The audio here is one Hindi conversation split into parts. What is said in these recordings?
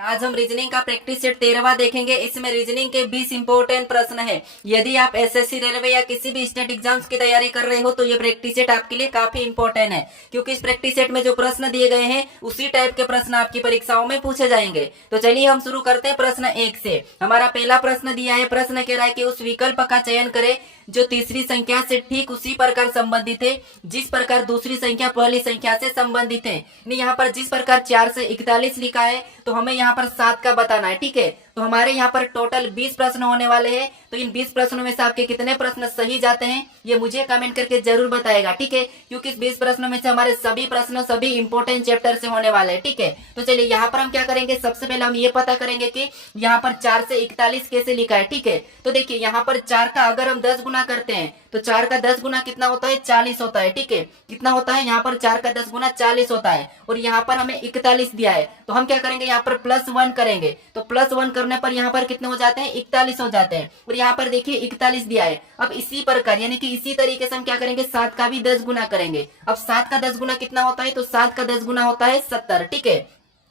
आज हम रीजनिंग का प्रैक्टिस सेट 13वां देखेंगे। इसमें रीजनिंग के 20 इंपोर्टेंट प्रश्न है। यदि आप एसएससी, रेलवे या किसी भी स्टेट एग्जाम्स की तैयारी कर रहे हो तो ये प्रैक्टिस सेट आपके लिए काफी इंपॉर्टेंट है, क्योंकि इस प्रैक्टिस सेट में जो प्रश्न दिए गए हैं उसी टाइप के प्रश्न आपकी परीक्षाओं में पूछे जाएंगे। तो चलिए हम शुरू करते हैं प्रश्न 1 से। हमारा पहला प्रश्न दिया है। प्रश्न कह रहा है कि उस विकल्प का चयन करें जो तीसरी संख्या से ठीक उसी प्रकार संबंधित है जिस प्रकार दूसरी संख्या पहली संख्या से संबंधित है। यहाँ पर जिस प्रकार 4 से 41 लिखा है तो हमें यहाँ पर 7 का बताना है। ठीक है, तो हमारे यहाँ पर टोटल 20 प्रश्न होने वाले हैं। तो इन 20 प्रश्नों में से आपके कितने प्रश्न सही जाते हैं ये मुझे कमेंट करके जरूर बताएगा। ठीक है, क्योंकि इस 20 प्रश्नों में से हमारे सभी प्रश्न सभी इंपोर्टेंट चैप्टर से होने वाले हैं। ठीक है, तो चलिए यहाँ पर हम क्या करेंगे, सबसे पहले हम ये पता करेंगे कि यहाँ पर 4 से 41 कैसे लिखा है। ठीक है, तो देखिए यहाँ पर 4 का अगर हम 10 गुना करते हैं तो 4 का 10 गुना कितना होता है, 40 होता है। ठीक है, कितना होता है, यहाँ पर 4 का 10 गुना 40 होता है और यहाँ पर हमें 41 दिया है। तो हम क्या करेंगे, यहाँ पर +1 करेंगे। तो +1 करने पर यहाँ पर कितने हो जाते हैं, 41 हो जाते हैं। और यहाँ पर देखिए 41 दिया है। अब इसी प्रकार यानी कि इसी तरीके से हम क्या करेंगे, 7 का भी 10 गुना करेंगे। अब 7 का 10 गुना कितना होता है, तो 7 का 10 गुना होता है 70। ठीक है,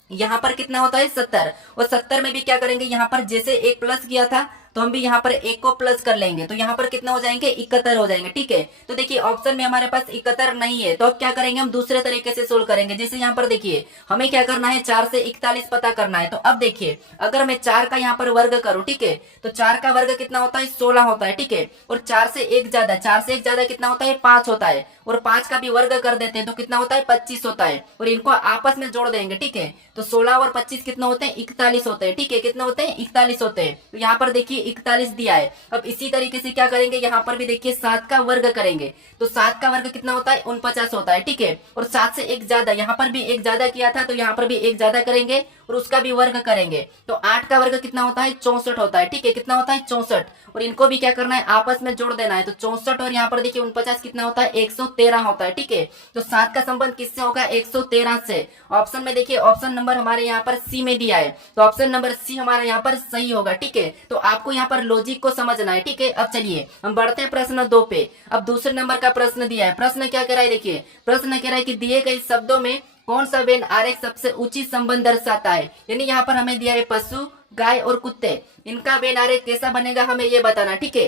यहाँ पर कितना होता है 70। और 70 में भी क्या करेंगे, यहाँ पर जैसे एक प्लस किया था तो हम भी यहाँ पर एक को प्लस कर लेंगे। तो यहाँ पर कितना हो जाएंगे, 71 हो जाएंगे। ठीक है, तो देखिए ऑप्शन में हमारे पास 71 नहीं है। तो अब क्या करेंगे, हम दूसरे तरीके से सोल्व करेंगे। जैसे यहाँ पर देखिए हमें क्या करना है, 4 से 41 पता करना है। तो अब देखिए अगर मैं 4 का यहाँ पर वर्ग करूँ, ठीक है, तो 4 का वर्ग कितना होता है, 16 होता है। ठीक है, और 4 से 1 ज्यादा, 4 से 1 ज्यादा कितना होता है, 5 होता है। और 5 का भी वर्ग कर देते हैं तो कितना होता है, 25 होता है। और इनको आपस में जोड़ देंगे। ठीक है, तो 16 और 25 कितना होते हैं, 41 होते हैं। ठीक है, कितना होते हैं, 41 होते हैं। तो यहाँ पर देखिए 41 दिया है। अब इसी तरीके से क्या करेंगे, यहाँ पर भी देखिए 7 का वर्ग करेंगे। तो 7 का वर्ग कितना होता है, 49 होता है। ठीक है, और 7 से 1 ज्यादा, यहाँ पर भी 1 ज्यादा किया था तो यहाँ पर भी 1 ज्यादा करेंगे और उसका भी वर्ग करेंगे। तो 8 का वर्ग कितना होता है, 64 होता है। ठीक है, कितना होता है, 64। और इनको भी क्या करना है, आपस में जोड़ देना है। तो 64 और यहाँ पर देखिए 49 कितना होता है, 113 होता है। ठीक है, तो 7 का संबंध किससे होगा, 113 से। ऑप्शन में देखिए ऑप्शन नंबर हमारे यहाँ पर सी में दिया है, तो ऑप्शन नंबर सी हमारा यहाँ पर सही होगा। ठीक है, तो आपको यहाँ पर लॉजिक को समझना है। ठीक है, अब चलिए हम बढ़ते हैं प्रश्न 2 पे। अब दूसरे नंबर का प्रश्न दिया है। प्रश्न क्या कह रहा है, देखिए प्रश्न कह रहा है कि दिए गए शब्दों में कौन सा वेन आरेख सबसे उचित संबंध दर्शाता है। यानी यहाँ पर हमें दिया है पशु, गाय और कुत्ते, इनका वेन आरेख कैसा बनेगा हमें ये बताना। ठीक है,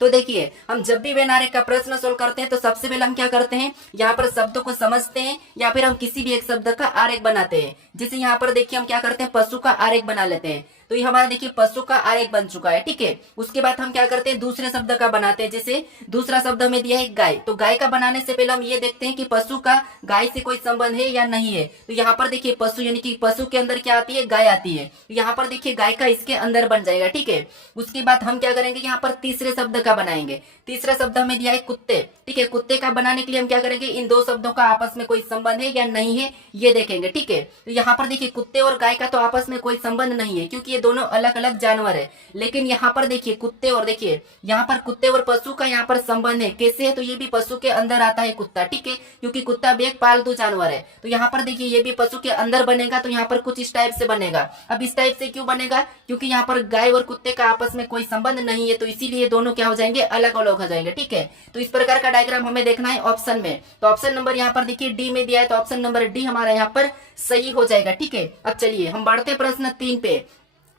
तो देखिए हम जब भी वेन आरेख का प्रश्न सोल्व करते हैं तो सबसे पहले हम क्या करते हैं, यहाँ पर शब्दों को समझते हैं या फिर हम किसी भी एक शब्द का आरेख बनाते हैं। जैसे यहाँ पर देखिए हम क्या करते हैं, पशु का आरेख बना लेते हैं। तो ये हमारा देखिए पशु का आरेख बन चुका है। ठीक है, उसके बाद हम क्या करते हैं, दूसरे शब्द का बनाते हैं। जैसे दूसरा शब्द में दिया है गाय, तो गाय का बनाने से पहले हम ये देखते हैं कि पशु का गाय से कोई संबंध है या नहीं है। तो यहाँ पर देखिए पशु यानी कि पशु के अंदर क्या आती है, गाय आती है। यहाँ पर देखिए गाय का इसके अंदर बन जाएगा। ठीक है, उसके बाद हम क्या करेंगे, यहाँ पर तीसरे शब्द का बनाएंगे। तीसरा शब्द हमें दिया है कुत्ते। ठीक है, कुत्ते का बनाने के लिए हम क्या करेंगे, इन दो शब्दों का आपस में कोई संबंध है या नहीं है ये देखेंगे। ठीक है, तो यहाँ पर देखिए कुत्ते और गाय का तो आपस में कोई संबंध नहीं है क्योंकि ये दोनों अलग अलग जानवर है। लेकिन यहाँ पर देखिए कुत्ते और देखिए यहाँ पर कुत्ते और पशु का यहाँ पर संबंध है। कैसे है, तो ये भी पशु के अंदर आता है कुत्ता। ठीक है, क्योंकि कुत्ता भी एक पालतू जानवर है। तो यहाँ पर देखिए ये भी पशु के अंदर बनेगा। तो यहाँ पर कुछ इस टाइप से बनेगा। अब इस टाइप से क्यों बनेगा, क्योंकि यहाँ पर गाय और कुत्ते का आपस में कोई संबंध नहीं है, तो इसीलिए दोनों क्या हो जाएंगे, अलग अलग हो जाएंगे। ठीक है, तो इस प्रकार का डायग्राम हमें देखना है ऑप्शन में। तो ऑप्शन नंबर यहाँ पर देखिए डी में दिया है, तो ऑप्शन नंबर डी हमारा यहाँ पर सही हो जाएगा। ठीक है, अब चलिए हम बढ़ते हैं प्रश्न 3 पे।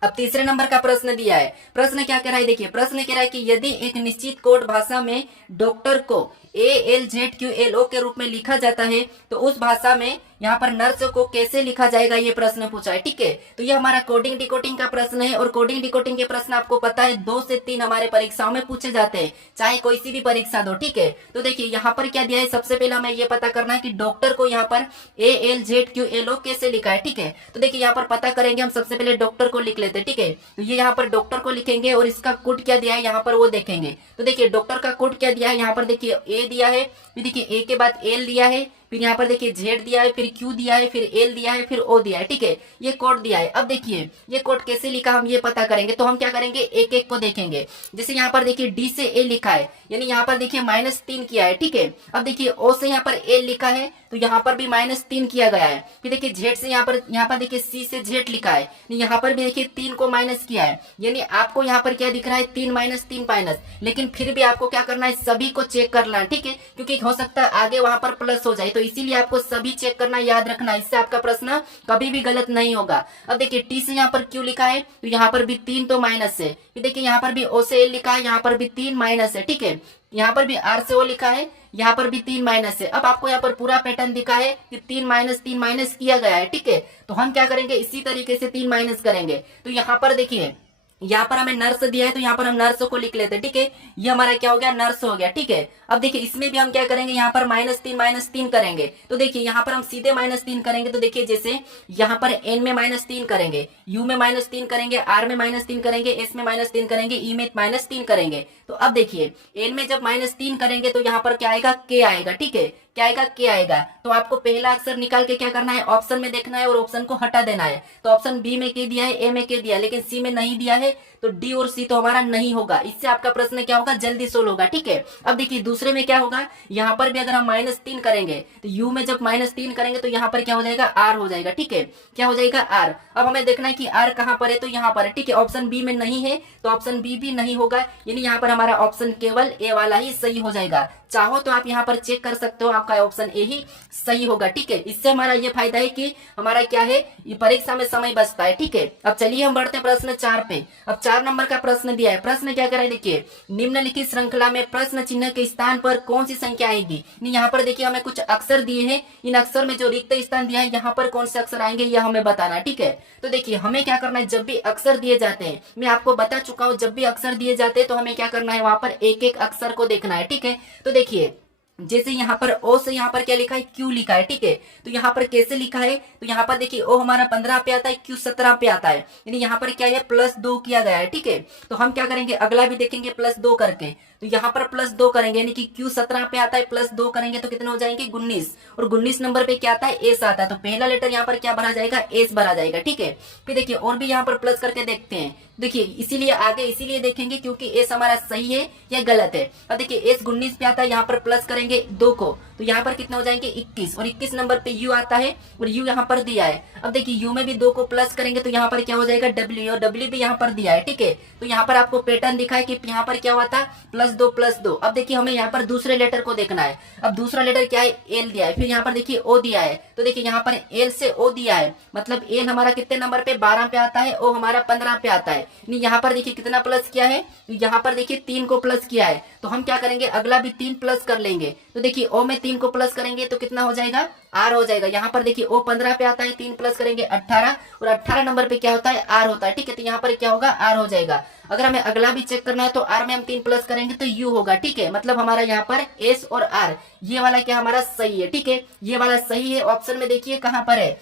अब तीसरे नंबर का प्रश्न दिया है। प्रश्न क्या कह रहा है, देखिए प्रश्न कह रहा है कि यदि एक निश्चित कोड भाषा में डॉक्टर को ALZQLO के रूप में लिखा जाता है तो उस भाषा में यहाँ पर नर्स को कैसे लिखा जाएगा, ये प्रश्न पूछा है। ठीक है, तो ये हमारा कोडिंग डिकोडिंग का प्रश्न है। और कोडिंग डिकोडिंग के प्रश्न आपको पता है 2 से 3 हमारे परीक्षाओं में पूछे जाते हैं, चाहे कोई सी भी परीक्षा दो। ठीक है, तो देखिए यहाँ पर क्या दिया है, सबसे पहले हमें ये पता करना है कि डॉक्टर को यहाँ पर ALZQLO कैसे लिखा है। ठीक है, तो देखिए यहाँ पर पता करेंगे, हम सबसे पहले डॉक्टर को लिख लेते हैं। ठीक है, तो ये यहाँ पर डॉक्टर को लिखेंगे और इसका कोड क्या दिया है यहाँ पर वो देखेंगे। तो देखिए डॉक्टर का कोड क्या दिया है, यहाँ पर देखिए ए दिया है, फिर देखिए ए के बाद एल दिया है, फिर यहाँ पर देखिए जेड दिया है, फिर क्यू दिया है, फिर एल दिया है, फिर ओ दिया है। ठीक है, ये कोड दिया है। अब देखिए ये कोड कैसे लिखा हम ये पता करेंगे। तो हम क्या करेंगे, एक एक को देखेंगे। जैसे यहाँ पर देखिए डी से ए लिखा है, यानी यहाँ पर देखिए -3 किया है। ठीक है, अब देखिए ओ से यहाँ पर एल लिखा है तो यहाँ पर भी -3 किया गया है। फिर देखिए जेड से यहाँ पर देखिए सी से जेड लिखा है, यहाँ पर भी देखिए 3 को माइनस किया है। यानी आपको यहाँ पर क्या दिख रहा है, 3 -3 माइनस। लेकिन फिर भी आपको क्या करना है, सभी को चेक करना है। ठीक है, क्योंकि हो सकता है आगे वहां पर प्लस हो जाए, तो इसीलिए आपको सभी चेक करना, याद रखना, इससे आपका प्रश्न कभी भी गलत नहीं होगा। अब देखिए टी से यहाँ पर क्यू लिखा है, तो यहाँ पर भी 3 तो माइनस है, फिर देखिए यहाँ पर भी ओ से एल लिखा है, यहाँ पर भी 3 माइनस है, ठीक है। यहाँ पर भी आर से ओ लिखा है, यहाँ पर भी 3 माइनस है। अब आपको यहाँ पर पूरा पैटर्न दिखा है कि 3 माइनस किया गया है, ठीक है। तो हम क्या करेंगे, इसी तरीके से 3 माइनस करेंगे। तो यहाँ पर देखिए, यहाँ पर हमें नर्स दिया है, तो यहाँ पर हम नर्स को लिख लेते हैं, ठीक है। ये हमारा क्या हो गया, नर्स हो गया, ठीक है। अब देखिए इसमें भी हम क्या करेंगे, यहाँ पर -3 करेंगे। तो देखिए यहाँ पर हम सीधे -3 करेंगे, तो देखिए जैसे यहाँ पर एन में -3 करेंगे, यू में -3 करेंगे, आर में -3 करेंगे, एस में -3 करेंगे, ई में -3 करेंगे। तो अब देखिए एन में जब -3 करेंगे तो यहाँ पर क्या आएगा, के आएगा, ठीक है। क्या आएगा, के आएगा। तो आपको पहला अक्षर निकाल के क्या करना है, ऑप्शन में देखना है और ऑप्शन को हटा देना है। तो ऑप्शन बी में के दिया है, ए में के दिया है, लेकिन सी में नहीं दिया है, तो डी और सी तो हमारा नहीं होगा। इससे आपका प्रश्न क्या होगा, जल्दी सोल्व होगा, ठीक है। अब देखिए दूसरे में क्या होगा, यहाँ पर भी अगर हम -3 करेंगे, तो यू में जब -3 करेंगे तो यहाँ पर क्या हो जाएगा, आर हो जाएगा, ठीक है। क्या हो जाएगा, आर। अब हमें देखना है कि आर कहाँ पर है, तो यहाँ पर है, ठीक है। ऑप्शन बी में नहीं है, तो ऑप्शन बी भी नहीं होगा, यानी यहाँ पर हमारा ऑप्शन केवल ए वाला ही सही हो जाएगा। चाहो तो आप यहाँ पर चेक कर सकते हो, आपका ऑप्शन ए ही सही होगा, ठीक है। इससे हमारा ये फायदा है कि हमारा क्या है, ये परीक्षा में समय बचता है, ठीक है। अब चलिए हम बढ़ते हैं प्रश्न 4 पे। अब 4 नंबर का प्रश्न दिया है। प्रश्न क्या कर रहा है, देखिए निम्नलिखित श्रृंखला में प्रश्न चिन्ह के स्थान पर कौन सी संख्या आएगी। यहाँ पर देखिए हमें कुछ अक्षर दिए हैं, इन अक्षर में जो रिक्त स्थान दिया है यहाँ पर कौन से अक्षर आएंगे यह हमें बताना है, ठीक है। तो देखिए हमें क्या करना है, जब भी अक्षर दिए जाते हैं, मैं आपको बता चुका हूँ, जब भी अक्षर दिए जाते हैं तो हमें क्या करना है, वहां पर एक एक अक्षर को देखना है, ठीक है। तो देखिए जैसे यहाँ पर ओ से यहाँ पर क्या लिखा है, क्यू लिखा है, ठीक है। तो यहाँ पर कैसे लिखा है, तो यहाँ पर देखिए ओ हमारा 15 पे आता है, क्यू 17 पे आता है, यानी यहाँ पर क्या है, +2 किया गया है, ठीक है। तो हम क्या करेंगे, अगला भी देखेंगे +2 करके। तो यहाँ पर +2 करेंगे, यानी कि क्यू 17 पे आता है, +2 करेंगे तो कितने हो जाएंगे, 19। और 19 नंबर पे क्या आता है, एस आता है। तो पहला लेटर यहाँ पर क्या भरा जाएगा, एस भरा जाएगा, ठीक है। फिर देखिए और भी यहाँ पर प्लस करके देखते हैं। देखिए इसीलिए आगे इसीलिए देखेंगे क्योंकि एस हमारा सही है या गलत है। अब देखिए एस 19 पे आता है, यहाँ पर प्लस करेंगे 2 को, तो यहाँ पर कितना हो जाएंगे, 21। और 21 नंबर पे यू आता है और यू यहाँ पर दिया है। अब देखिए यू में भी 2 को प्लस करेंगे तो यहाँ पर क्या हो जाएगा, डब्ल्यू, और डब्ल्यू भी यहाँ पर दिया है, ठीक है। तो यहाँ पर आपको पैटर्न दिखा है कि यहाँ पर क्या हुआ था, +2 अब देखिए हमें यहाँ पर दूसरे लेटर को देखना है। अब दूसरा लेटर क्या है, एल दिया है, फिर यहाँ पर देखिए ओ दिया है। तो देखिए यहाँ पर एल से ओ दिया है, मतलब एल हमारा कितने नंबर पे, 12 पे आता है, ओ हमारा 15 पे आता है। यहाँ पर देखिए कितना प्लस किया है, यहाँ पर देखिए 3 को प्लस किया है। तो हम क्या करेंगे, अगला भी 3 प्लस कर लेंगे। तो देखिए ओ में 3 को प्लस करेंगे तो कितना हो जाएगा, आर हो जाएगा। यहाँ पर देखिए ओ 15 पे आता है, 3 प्लस करेंगे 18, और 18 नंबर पे क्या होता है, आर होता है, ठीक है। तो यहाँ पर क्या होगा, आर हो जाएगा। अगर हमें अगला भी चेक करना है तो आर में हम 3 प्लस करेंगे तो यू होगा, ठीक है। मतलब हमारा यहाँ पर एस और आर ये वाला क्या हमारा सही है, ठीक है। ये वाला सही है। ऑप्शन में देखिए कहाँ पर है,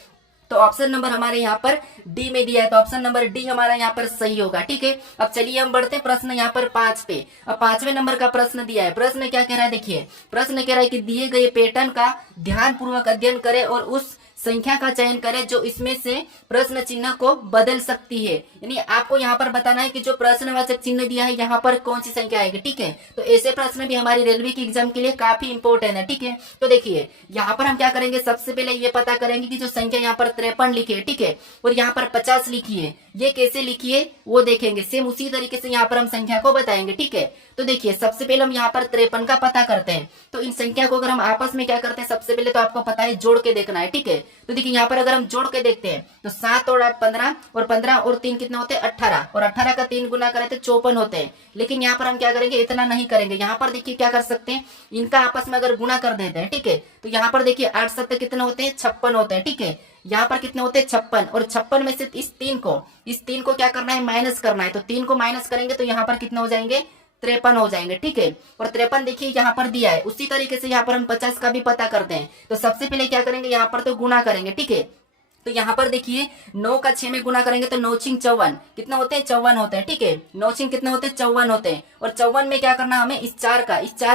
तो ऑप्शन नंबर हमारे यहाँ पर डी में दिया है, तो ऑप्शन नंबर डी हमारा यहाँ पर सही होगा, ठीक है। अब चलिए हम बढ़ते हैं प्रश्न यहाँ पर 5 पे। अब 5वें नंबर का प्रश्न दिया है। प्रश्न क्या कह रहा है, देखिए प्रश्न कह रहा है कि दिए गए पैटर्न का ध्यानपूर्वक अध्ययन करें और उस संख्या का चयन करें जो इसमें से प्रश्न चिन्ह को बदल सकती है। यानी आपको यहाँ पर बताना है कि जो प्रश्नवाचक चिन्ह दिया है यहाँ पर कौन सी संख्या आएगी, ठीक है। तो ऐसे प्रश्न भी हमारी रेलवे की एग्जाम के लिए काफी इंपॉर्टेंट है, ठीक है। तो देखिए यहाँ पर हम क्या करेंगे, सबसे पहले ये पता करेंगे कि जो संख्या यहाँ पर 53 लिखी है, ठीक है, और यहाँ पर 50 लिखी है, ये कैसे लिखी है वो देखेंगे। सेम उसी तरीके से यहाँ पर हम संख्या को बताएंगे, ठीक है। तो देखिए सबसे पहले हम यहाँ पर 53 का पता करते हैं। तो इन संख्या को अगर हम आपस में क्या करते हैं, सबसे पहले तो आपको पता है जोड़ के देखना है, ठीक है। तो देखिए यहाँ पर अगर हम जोड़ के देखते हैं तो 7 और 8 15, और 15 और 3 कितना होते हैं, 18, और 18 का 3 गुना करें तो 54 होते हैं। लेकिन यहाँ पर हम क्या करेंगे, इतना नहीं करेंगे। यहाँ पर देखिए क्या कर सकते हैं, इनका आपस में अगर गुना कर देते हैं, ठीक है। तो यहाँ पर देखिए 8 7 कितने होते हैं, 56 होते हैं, ठीक है। यहाँ पर कितने होते हैं, 56, और 56 में से इस 3 को क्या करना है, माइनस करना है। तो 3 को माइनस करेंगे तो यहाँ पर कितने हो जाएंगे, 53 हो जाएंगे, ठीक है। और 53 देखिए यहाँ पर दिया है। उसी तरीके से यहाँ पर हम 50 का भी पता करते हैं। तो सबसे पहले क्या करेंगे, यहाँ पर तो गुना करेंगे, ठीक है। तो यहाँ पर देखिए 9 का 6 में गुना करेंगे तो 9 छिंग 54 कितना होते हैं, 54 होते हैं, ठीक है। 9 छिंग कितने होते हैं, 54 होते हैं। और 54 में क्या करना है, हमें इस 4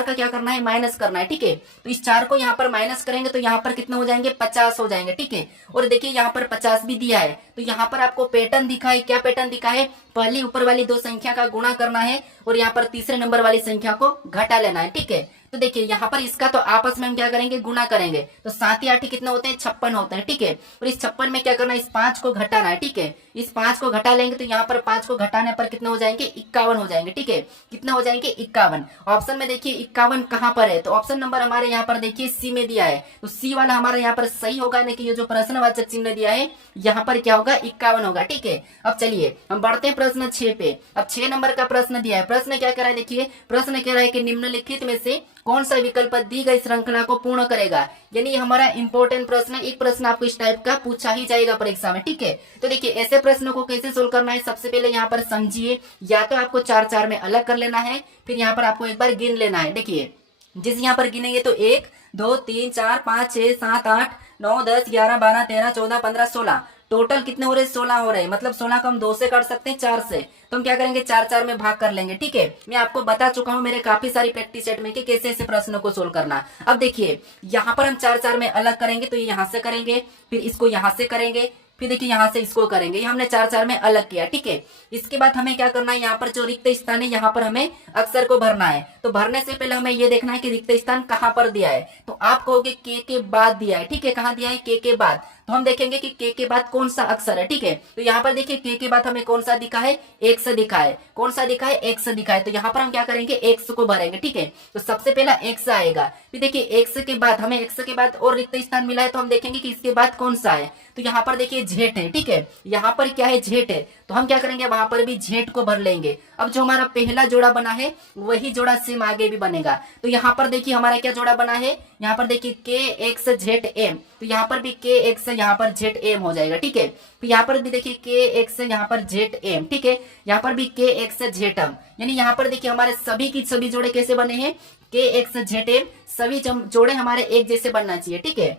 का क्या करना है, माइनस करना है, ठीक है। तो इस 4 को यहाँ पर माइनस करेंगे तो यहाँ पर कितने हो जाएंगे, 50 हो जाएंगे, ठीक है। और देखिए यहाँ पर 50 भी दिया है। तो यहाँ पर आपको पैटर्न दिखा है, क्या पैटर्न दिखा है, पहली ऊपर वाली 2 संख्या का गुणा करना है और यहाँ पर तीसरे नंबर वाली संख्या को घटा लेना है, ठीक है। तो देखिए यहाँ पर इसका तो आपस में हम क्या करेंगे, गुना करेंगे। तो 7 या 8 कितने होते हैं, 56 होते हैं, ठीक है। और इस 56 में क्या करना है, इस 5 को घटाना है, ठीक है। इस 5 को घटा लेंगे तो यहाँ पर 5 को घटाने पर कितने हो जाएंगे, 51 हो जाएंगे, ठीक है। कितना हो जाएंगे, 51। ऑप्शन में देखिए 51 कहाँ पर है, तो ऑप्शन नंबर हमारे यहाँ पर देखिए सी में दिया है, तो सी वाला हमारा यहाँ पर सही होगा, यानी कि ये जो प्रश्नवाचक चिन्ह दिया है यहाँ पर क्या होगा, 51 होगा, ठीक है। अब चलिए हम बढ़ते हैं प्रश्न 6 पे। अब 6 नंबर का प्रश्न दिया है। प्रश्न क्या कह रहा है, देखिए प्रश्न कह रहा है कि निम्नलिखित में से कौन सा विकल्प दी गई श्रृंखला को पूर्ण करेगा। यानी हमारा इंपॉर्टेंट प्रश्न, एक प्रश्न आपको इस टाइप का पूछा ही जाएगा परीक्षा में, ठीक है। तो देखिए ऐसे प्रश्नों को कैसे सोल्व करना है, सबसे पहले यहाँ पर समझिए, या तो आपको 4-4 में अलग कर लेना है, फिर यहाँ पर आपको एक बार गिन लेना है। देखिए जिस यहाँ पर गिनेंगे तो 1 2 3 4 5 6 7 8 9 10 11 12 13 14 15 16, टोटल कितने हो रहे, 16 हो रहे हैं। मतलब 16 को हम 2 से काट सकते हैं, 4 से, तो हम क्या करेंगे, 4-4 में भाग कर लेंगे, ठीक है। मैं आपको बता चुका हूं मेरे काफी सारी प्रैक्टिस सेट में कि कैसे ऐसे प्रश्नों को सोल्व करना। अब देखिए यहाँ पर हम 4-4 में अलग करेंगे, तो ये यहाँ से करेंगे, फिर इसको यहाँ से करेंगे, फिर देखिए यहाँ से इसको करेंगे। ये हमने 4-4 में अलग किया, ठीक है। इसके बाद हमें क्या करना है, यहाँ पर जो रिक्त स्थान है यहाँ पर हमें अक्षर को भरना है। तो भरने से पहले हमें ये देखना है कि रिक्त स्थान कहाँ पर दिया है। तो आप कहोगे के बाद दिया है, ठीक है। कहाँ दिया है, के बाद। तो हम देखेंगे कि के बाद कौन सा अक्षर है, ठीक है। तो यहाँ पर देखिए के बाद हमें कौन सा दिखा है, एक्स दिखा है। कौन सा दिखा है, एक्स दिखा है। तो यहाँ पर हम क्या करेंगे, एक्स को भरेंगे, ठीक है। तो सबसे पहला एक्स आएगा, फिर देखिए एक्स के बाद हमें एक्स के बाद और रिक्त स्थान मिला है, तो हम देखेंगे कि इसके बाद कौन सा है। तो यहाँ पर देखिए जेठ है, ठीक है। यहाँ पर क्या है, जेठ है, तो हम क्या करेंगे, वहां पर भी जेठ को भर लेंगे। अब जो हमारा पहला जोड़ा बना है वही जोड़ा सेम आगे भी बनेगा। तो यहाँ पर देखिए हमारा क्या जोड़ा बना है, यहाँ पर देखिए के एक्स जेड एम, तो यहाँ पर भी के एक्स यहाँ पर जेड एम हो जाएगा, ठीक है। तो यहाँ पर भी देखिए के एक्स यहाँ पर जेड एम, ठीक है। यहाँ पर भी के एक्स जेड एम, यानी यहाँ पर देखिए हमारे सभी की सभी जोड़े कैसे बने हैं, के एक्स जेड एम, सभी जोड़े हमारे एक जैसे बनना चाहिए, ठीक है।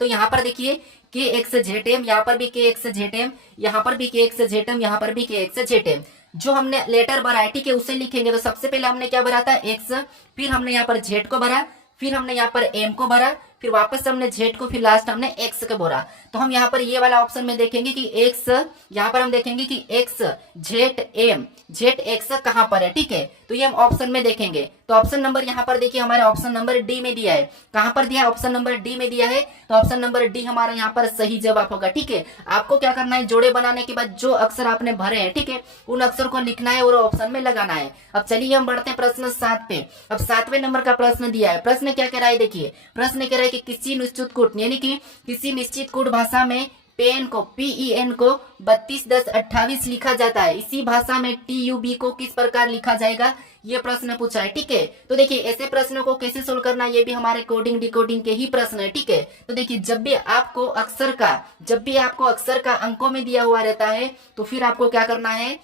तो यहाँ पर देखिए के एक्स जेड एम, यहाँ पर भी के एक्स जेड एम, यहाँ पर भी के एक्स जेड एम, यहाँ पर भी के एक्स जेड एम। जो हमने लेटर भरा है, ठीक है, उसे लिखेंगे। तो सबसे पहले हमने क्या भरा था, एक्स, फिर हमने यहाँ पर जेड को भरा, फिर हमने यहाँ पर एम को भरा, फिर वापस हमने जेड को, फिर लास्ट हमने एक्स को भरा। तो हम यहाँ पर ये वाला ऑप्शन में देखेंगे कि एक्स, यहाँ पर हम देखेंगे कि X Z M Z X कहाँ पर है, ठीक है। तो ये हम ऑप्शन में देखेंगे। तो ऑप्शन नंबर यहाँ पर देखिए हमारा ऑप्शन नंबर डी में दिया है। कहाँ पर दिया है, ऑप्शन नंबर डी में दिया है। तो ऑप्शन नंबर डी हमारा यहाँ पर सही जवाब होगा, ठीक है। आपको क्या करना है, जोड़े बनाने के बाद जो अक्षर आपने भरे हैं, ठीक है, उन अक्षर को लिखना है और ऑप्शन में लगाना है। अब चलिए हम बढ़ते हैं प्रश्न 7 पे। अब 7वें नंबर का प्रश्न दिया है। प्रश्न क्या कह रहा है, देखिए प्रश्न कह रहा है कि किसी निश्चित कूट, यानी कि किसी निश्चित कूट भाषा में पेन को PEN को 32-10-28 लिखा जाता है, इसी भाषा में TUB को किस प्रकार लिखा जाएगा, ये प्रश्न पूछा है, ठीक है। तो देखिए ऐसे प्रश्नों को कैसे सोल्व करना है, ये भी हमारे कोडिंग डिकोडिंग के ही प्रश्न है, ठीक है। तो देखिए जब भी आपको अक्षर का अंकों में दिया हुआ रहता है, तो फिर आपको क्या करना है,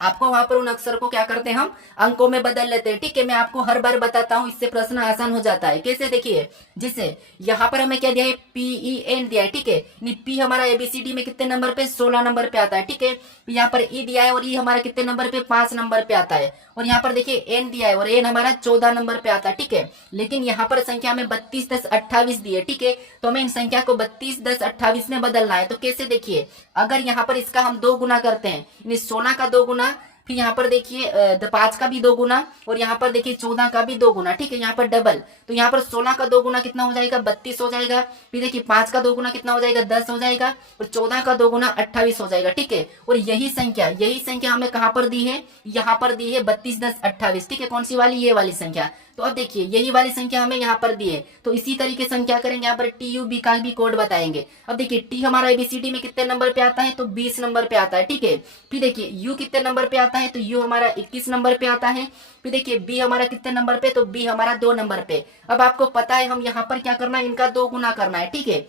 आपको वहां पर उन अक्षर को क्या करते हैं, हम अंकों में बदल लेते हैं, ठीक है। मैं आपको हर बार बताता हूं, इससे प्रश्न आसान हो जाता है। कैसे, देखिए जैसे यहाँ पर हमें क्या दिया है, PEN दिया है, ठीक है। पी हमारा ABCD में कितने नंबर पे, 16 नंबर पे आता है, ठीक है। यहाँ पर E दिया है और E हमारा कितने नंबर पे, 5 नंबर पे आता है। और यहाँ पर देखिए N दिया है और N हमारा 14 नंबर पे आता है, ठीक है। लेकिन यहाँ पर संख्या में 32-10-28 दी है, ठीक है। तो हमें इन संख्या को 32-10-28 में बदलना है। तो कैसे, देखिए अगर यहाँ पर इसका हम 2 गुना करते हैं, 16 का 2 गुना, फिर यहाँ पर देखिए 5 का भी 2 गुना, और यहाँ पर देखिए 14 का भी 2 गुना, ठीक है। यहाँ पर डबल, तो यहाँ पर 16 का 2 गुना कितना हो जाएगा, 32 हो जाएगा। फिर देखिए 5 का 2 गुना कितना हो जाएगा, 10 हो जाएगा। और 14 का 2 गुना 28 हो जाएगा, ठीक है। और यही संख्या हमें कहाँ पर दी है, यहाँ पर दी है 32-10-28, ठीक है। कौन सी वाली, ये वाली संख्या। तो अब देखिए यही वाली संख्या हमें यहाँ पर दी है। तो इसी तरीके से हम क्या करेंगे, यहाँ पर TUB का भी कोड बताएंगे। अब देखिए T हमारा ABCD में कितने नंबर पे आता है, तो 20 नंबर पे आता है, ठीक है। फिर देखिए U कितने नंबर पे आता है, तो U हमारा 21 नंबर पे आता है। फिर देखिए B हमारा कितने नंबर पे, तो B हमारा 2 नंबर पे। अब आपको पता है हम यहाँ पर क्या करना है, इनका 2 गुना करना है, ठीक है।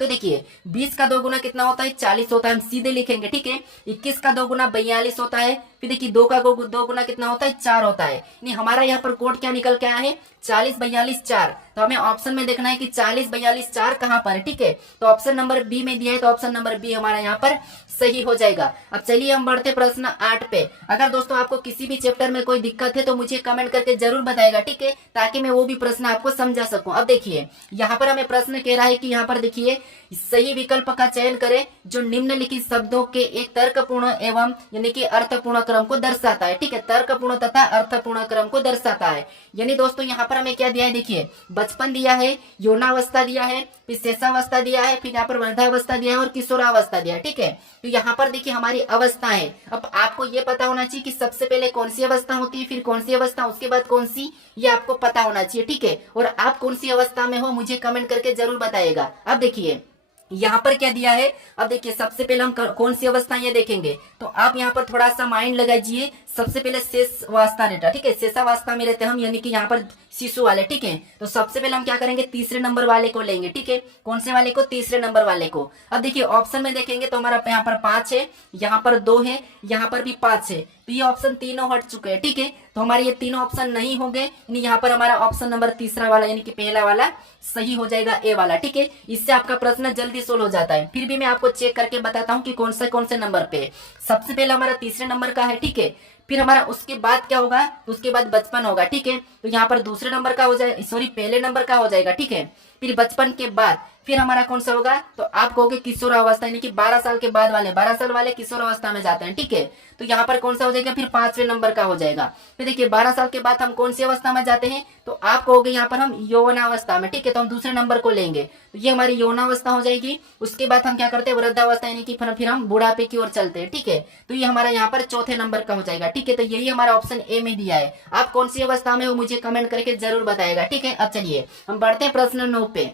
तो देखिए 20 का 2 गुना कितना होता है, 40 होता है, हम सीधे लिखेंगे, ठीक है। 21 का 2 गुना 42 होता है। फिर देखिए 2 का 2 गुना कितना होता है, 4 होता है। यानी हमारा यहाँ पर कोड क्या निकल के आया है, 40-42-4। तो हमें ऑप्शन में देखना है कि 40-42-4 कहाँ पर है, ठीक है। तो ऑप्शन नंबर बी में दिया है, तो ऑप्शन नंबर बी हमारा यहाँ पर सही हो जाएगा। अब चलिए हम बढ़ते प्रश्न 8 पे। अगर दोस्तों आपको किसी भी चैप्टर में कोई दिक्कत है तो मुझे कमेंट करके जरूर बताएगा, ठीक है, ताकि मैं वो भी प्रश्न आपको समझा सकूं। अब देखिए यहाँ पर हमें प्रश्न कह रहा है कि यहाँ पर देखिए सही विकल्प का चयन करें जो निम्नलिखित शब्दों के एक तर्कपूर्ण एवं यानी कि अर्थपूर्ण क्रम को दर्शाता है, ठीक है। तर्कपूर्ण तथा अर्थपूर्ण क्रम को दर्शाता है। यानी दोस्तों यहाँ पर हमें क्या दिया है, देखिए बचपन दिया है, यौनावस्था दिया है, फिर शेषावस्था दिया है, फिर यहाँ पर वृद्धावस्था दिया है और किशोरावस्था दिया है। ठीक है, तो यहाँ पर देखिए हमारी अवस्था है। अब आपको ये पता होना चाहिए कि सबसे पहले कौन सी अवस्था होती है, फिर कौन सी अवस्था, उसके बाद कौन सी, ये आपको पता होना चाहिए। ठीक है, और आप कौन सी अवस्था में हो मुझे कमेंट करके जरूर बताइएगा। अब देखिए यहाँ पर क्या दिया है, अब देखिए सबसे पहले हम कौन सी अवस्था ये देखेंगे, तो आप यहाँ पर थोड़ा सा माइंड लगाइए। सबसे पहले शेषावस्था रहता, ठीक है, शेषावस्था में रहते हम, यानी कि यहाँ पर शिशु वाले। ठीक है, तो सबसे पहले हम क्या करेंगे, तीसरे नंबर वाले को लेंगे। ठीक है, कौन से वाले को, तीसरे नंबर वाले को। अब देखिए ऑप्शन में देखेंगे तो हमारा यहाँ पर 5 है, यहाँ पर 2 है, यहाँ पर भी 5 है, तो ये ऑप्शन तीनों हट चुके हैं। ठीक है, तो हमारे ये तीनों ऑप्शन नहीं होंगे, यानी यहाँ पर हमारा ऑप्शन नंबर तीसरा वाला यानी कि पहला वाला सही हो जाएगा, ए वाला। ठीक है, इससे आपका प्रश्न जल्दी सोल्व हो जाता है। फिर भी मैं आपको चेक करके बताता हूँ कि कौन से नंबर पे। सबसे पहला हमारा तीसरे नंबर का है। ठीक है, फिर हमारा उसके बाद क्या होगा, तो उसके बाद बचपन होगा। ठीक है, तो यहाँ पर दूसरे नंबर का हो जाएगा, सॉरी पहले नंबर का हो जाएगा। ठीक है, फिर बचपन के बाद फिर हमारा कौन सा होगा, तो आप कहोगे किशोरावस्था, यानी कि 12 साल के बाद वाले, 12 साल वाले किशोरावस्था में जाते हैं। ठीक है, तो यहाँ पर कौन सा हो जाएगा, फिर 5वें नंबर का हो जाएगा। फिर देखिए 12 साल के बाद हम कौन सी अवस्था में जाते हैं, तो आप कहोगे यहाँ पर हम यौवनावस्था में। ठीक है, तो हम दूसरे नंबर को लेंगे, तो ये हमारी यौवनावस्था हो जाएगी। उसके बाद हम क्या करते हैं, वृद्धावस्था, यानी कि फिर हम बुढ़ापे की ओर चलते हैं। ठीक है, तो ये हमारा यहाँ पर चौथे नंबर का हो जाएगा। ठीक है, तो यही हमारा ऑप्शन ए में दिया है। आप कौन सी अवस्था में हो मुझे कमेंट करके जरूर बताएगा। ठीक है, अब चलिए हम बढ़ते हैं प्रश्न 9 पे।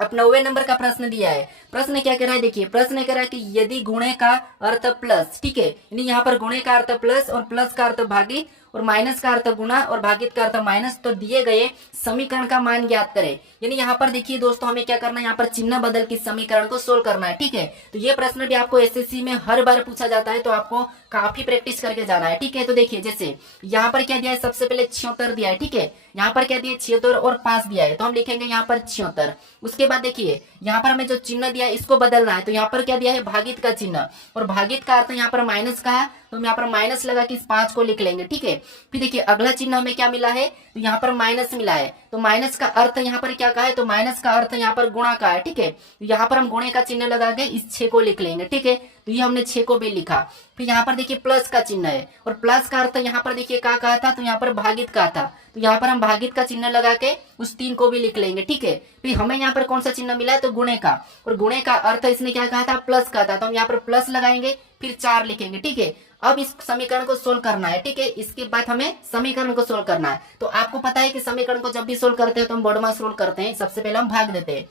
अब 9वें नंबर का प्रश्न दिया है। प्रश्न क्या कह रहा है, देखिए प्रश्न कह रहा है कि यदि गुणे का अर्थ प्लस, ठीक है, यानी यहाँ पर गुणे का अर्थ प्लस और प्लस का अर्थ भागित और माइनस का अर्थ गुणा और भागित का अर्थ माइनस, तो दिए गए समीकरण का मान ज्ञात करें। यानी यहाँ पर देखिए दोस्तों हमें क्या करना है, यहाँ पर चिन्ह बदल के समीकरण को सोल्व करना है। ठीक है, तो ये प्रश्न भी आपको एसएससी में हर बार पूछा जाता है, तो आपको काफी प्रैक्टिस करके जाना है। ठीक है, तो देखिए जैसे यहाँ पर क्या दिया है, सबसे पहले 76 दिया है। ठीक है, यहाँ पर क्या दिया है, 76 और 5 दिया है, तो हम लिखेंगे यहाँ पर 76। उसके बाद देखिए यहाँ पर हमें जो चिन्ह दिया है इसको बदलना है, तो यहाँ पर क्या दिया है, भागित का चिन्ह, और भागित का अर्थ यहाँ पर माइनस का है, तो हम यहाँ पर माइनस लगा कि इस 5 को लिख लेंगे। ठीक है, फिर देखिए अगला चिन्ह हमें क्या मिला है, तो यहाँ पर माइनस मिला है, तो माइनस का अर्थ यहाँ पर क्या का है, तो माइनस का अर्थ यहाँ पर गुणा का है। ठीक है, तो यहाँ पर हम गुणे का चिन्ह लगा के इस 6 को लिख लेंगे। ठीक है, तो ये हमने 6 को भी लिखा। फिर यहाँ पर देखिए प्लस का चिन्ह है, और प्लस का अर्थ यहाँ पर देखिए क्या कहा था, तो यहाँ पर भागित का था, तो यहाँ पर हम भागित का चिन्ह लगा के उस 3 को भी लिख लेंगे। ठीक है, फिर हमें यहाँ पर कौन सा चिन्ह मिला है, तो गुणे का, और गुणे का अर्थ इसने क्या कहा था, प्लस का था, तो हम यहाँ पर प्लस लगाएंगे, फिर 4 लिखेंगे। ठीक है, अब इस समीकरण को सोल्व करना है। ठीक है, इसके बाद हमें समीकरण को सोल्व करना है। तो आपको पता है कि समीकरण को जब भी सोल्व करते हैं तो हम बोर्ड में सोल्व करते हैं, सबसे पहले हम भाग देते हैं।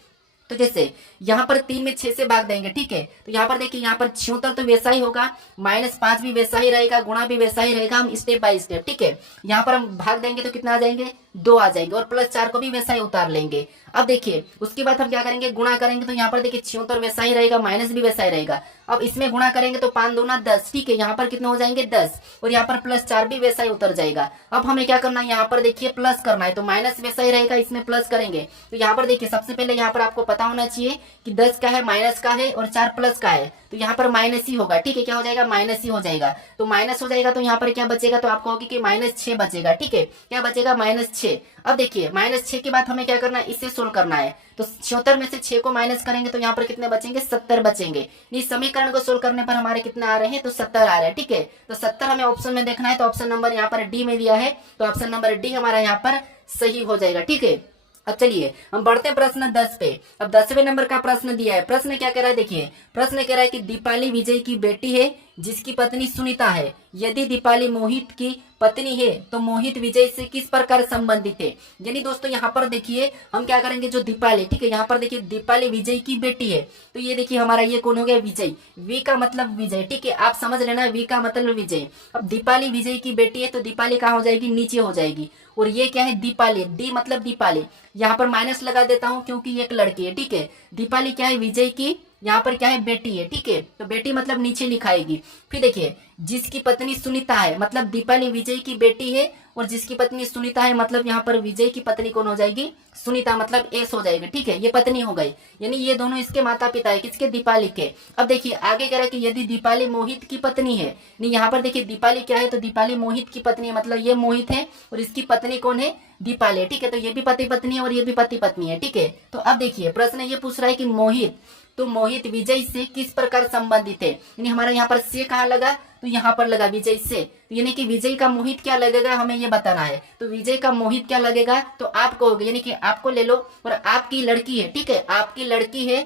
तो जैसे यहाँ पर 3 में 6 से भाग देंगे। ठीक है, तो यहाँ पर देखिए यहाँ पर 76 तो वैसा ही होगा, -5 भी वैसा ही रहेगा, गुणा भी वैसा ही रहेगा, हम स्टेप बाय स्टेप। ठीक है, यहाँ पर हम भाग देंगे तो कितना आ जाएंगे, 2 आ जाएंगे, और +4 को भी वैसा ही उतार लेंगे। अब देखिए उसके बाद हम क्या करेंगे, गुणा करेंगे, तो यहाँ पर देखिए 76 वैसा ही रहेगा, माइनस भी वैसा ही रहेगा। अब इसमें गुणा करेंगे तो 5 दूना 10। ठीक है, यहाँ पर कितने हो जाएंगे, 10, और यहाँ पर +4 भी वैसा ही उतर जाएगा। अब हमें क्या करना है, यहाँ पर देखिए प्लस करना है, तो माइनस वैसा ही रहेगा, इसमें प्लस करेंगे। तो यहाँ पर देखिए सबसे पहले यहाँ पर आपको पता होना चाहिए कि 10 का है, माइनस का है, और 4 प्लस का है, तो यहाँ पर माइनस ही होगा। ठीक है, क्या हो जाएगा, माइनस ही हो जाएगा। तो माइनस हो जाएगा तो यहाँ पर क्या बचेगा, तो आपको होगी कि -6 बचेगा। ठीक है, क्या बचेगा, -6। अब देखिए -6 के बाद हमें क्या करना है, इसे सोल्व करना है, तो 76 में से 6 को माइनस करेंगे तो यहाँ पर कितने बचेंगे, 70 बचेंगे। इस समीकरण को सोल्व करने पर हमारे कितने आ रहे हैं, तो 70 आ रहे हैं। ठीक है, तो 70 हमें ऑप्शन में देखना है, तो ऑप्शन नंबर यहाँ पर डी में दिया है, तो ऑप्शन नंबर डी हमारा यहाँ पर सही हो जाएगा। ठीक है, अब चलिए हम बढ़ते हैं प्रश्न 10 पे। अब 10वें नंबर का प्रश्न दिया है। प्रश्न क्या कह रहा है, देखिए प्रश्न कह रहा है कि दीपाली विजय की बेटी है जिसकी पत्नी सुनीता है। यदि दीपाली मोहित की पत्नी है तो मोहित विजय से किस प्रकार संबंधित है। यानी दोस्तों यहाँ पर देखिए हम क्या करेंगे, जो दीपाली, ठीक है, यहाँ पर देखिए दीपाली विजय की बेटी है, तो ये देखिए हमारा ये कौन हो गया, विजय, वी का मतलब विजय। ठीक है, आप समझ लेना, वी का मतलब विजय। अब दीपाली विजय की बेटी है तो दीपाली कहाँ हो जाएगी, नीचे हो जाएगी, और ये क्या है, दीपाली, डी मतलब दीपाली, यहाँ पर माइनस लगा देता हूँ क्योंकि ये एक लड़की है। ठीक है, दीपाली क्या है, विजय की यहाँ पर क्या है, बेटी है। ठीक है, तो बेटी मतलब नीचे लिखाएगी। फिर देखिए जिसकी पत्नी सुनीता है, मतलब दीपाली विजय की बेटी है, और जिसकी पत्नी सुनीता है मतलब यहाँ पर विजय की पत्नी कौन हो जाएगी, सुनीता, मतलब एस हो जाएगी। ठीक है, ये पत्नी हो गई, यानी ये दोनों इसके माता पिता है, किसके, दीपाली के। अब देखिए आगे कह रहा है कि यदि दीपाली मोहित की पत्नी है, नहीं यहाँ पर देखिए दीपाली क्या है, तो दीपाली मोहित की पत्नी है, मतलब ये मोहित है और इसकी पत्नी कौन है, दीपाली। ठीक है, तो ये भी पति पत्नी है और ये भी पति पत्नी है। ठीक है, तो अब देखिए प्रश्न ये पूछ रहा है कि मोहित, तो मोहित विजय से किस प्रकार संबंधित है। यानी हमारा यहाँ पर से कहाँ लगा, तो यहाँ पर लगा विजय से, तो यानी कि विजय का मोहित क्या लगेगा हमें ये बताना है। तो विजय का मोहित क्या लगेगा, तो आप कहोगे यानी कि आपको ले लो और आपकी लड़की है, ठीक है, आपकी लड़की है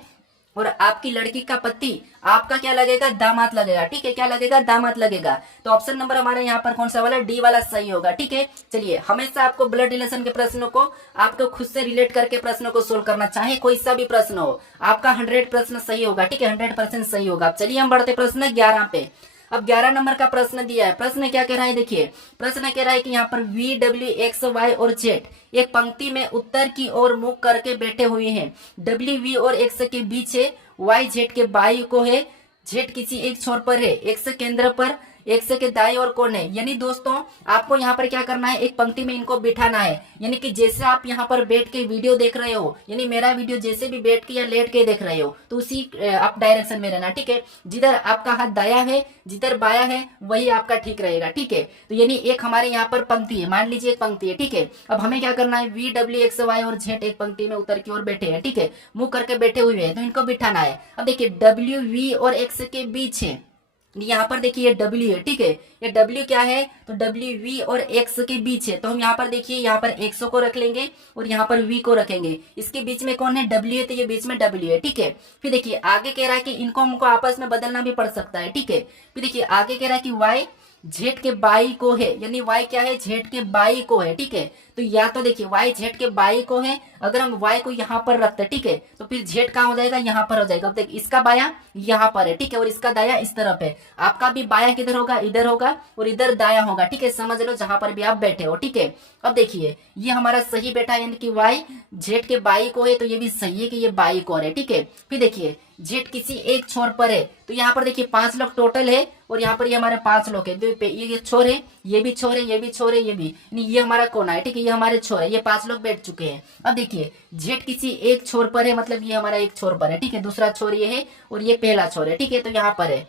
और आपकी लड़की का पति आपका क्या लगेगा, दामाद लगेगा, ठीक है, क्या लगेगा, दामाद लगेगा। तो ऑप्शन नंबर हमारे यहाँ पर कौन सा वाला, डी वाला सही होगा, ठीक है। चलिए, हमेशा आपको ब्लड रिलेशन के प्रश्नों को आपको खुद से रिलेट करके प्रश्नों को सोल्व करना, चाहे कोई सा भी प्रश्न हो, आपका 100 प्रश्न सही होगा, ठीक है, 100% सही होगा। चलिए हम बढ़ते प्रश्न 11 पे। अब 11 नंबर का प्रश्न दिया है, प्रश्न क्या कह रहा है, देखिए प्रश्न कह रहा है कि यहाँ पर वी डब्ल्यू एक्स वाई और जेड एक पंक्ति में उत्तर की ओर मुख करके बैठे हुए हैं। डब्ल्यू वी और एक्स के बीच है, वाई जेड के बाई को है, जेड किसी एक छोर पर है, एक्स केंद्र पर, एक्स के दाएं ओर कौन है। यानी दोस्तों आपको यहाँ पर क्या करना है, एक पंक्ति में इनको बिठाना है, यानी कि जैसे आप यहाँ पर बैठ के वीडियो देख रहे हो, यानी मेरा वीडियो जैसे भी बैठ के या लेट के देख रहे हो, तो उसी आप डायरेक्शन में रहना, ठीक है। जिधर आपका हाथ दाया है, जिधर बाया है, वही आपका ठीक रहेगा, ठीक है। तो यानी एक हमारे यहाँ पर पंक्ति है, मान लीजिए एक पंक्ति है, ठीक है। अब हमें क्या करना है, वी डब्ल्यू एक्स वाई और जेड एक पंक्ति में उत्तर की ओर बैठे हैं, ठीक है, मुंह करके बैठे हुए हैं, तो इनको बिठाना है। अब देखिए डब्ल्यू वी और एक्स के बीच है, यहाँ पर देखिए ये W है, ठीक है, ये W क्या है, तो W V और X के बीच है, तो हम यहाँ पर देखिए यहाँ पर X को रख लेंगे और यहाँ पर V को रखेंगे, इसके बीच में कौन है, W है, तो ये बीच में W है, ठीक है। फिर देखिए आगे कह रहा है कि इनको हमको आपस में बदलना भी पड़ सकता है, ठीक है। फिर देखिए आगे कह रहा है कि Y जेड के बाई को है, यानी y क्या है, जेड के बाई को है, ठीक है। तो या तो देखिए y जेड के बाई को है, अगर हम y को यहाँ पर रखते हैं, ठीक है, तो फिर जेड कहाँ हो जाएगा, यहाँ पर हो जाएगा। अब देखिए इसका बाया यहाँ पर है, ठीक है, और इसका दाया इस तरफ है, आपका भी बाया किधर होगा, इधर होगा, और इधर दाया होगा, ठीक है, समझ लो जहां पर भी आप बैठे हो, ठीक है। अब देखिए ये हमारा सही बैठा है, यानी कि y जेड के बाई को है, तो ये भी सही है कि ये बाई को है, ठीक है। फिर देखिए जेड किसी एक छोर पर है, तो यहाँ पर देखिए 5 लोग टोटल है, और यहाँ पर ये हमारे 5 लोग है, तो ये छोर है, ये भी छोर है, ये भी छोर है, ये भी, ये हमारा कोना है, ठीक है, ये हमारे छोर है, ये 5 लोग बैठ चुके हैं। अब देखिए जेड किसी एक छोर पर है, मतलब ये हमारा एक छोर पर है, ठीक है, दूसरा छोर ये है और ये पहला छोर है, ठीक है, तो यहाँ पर है।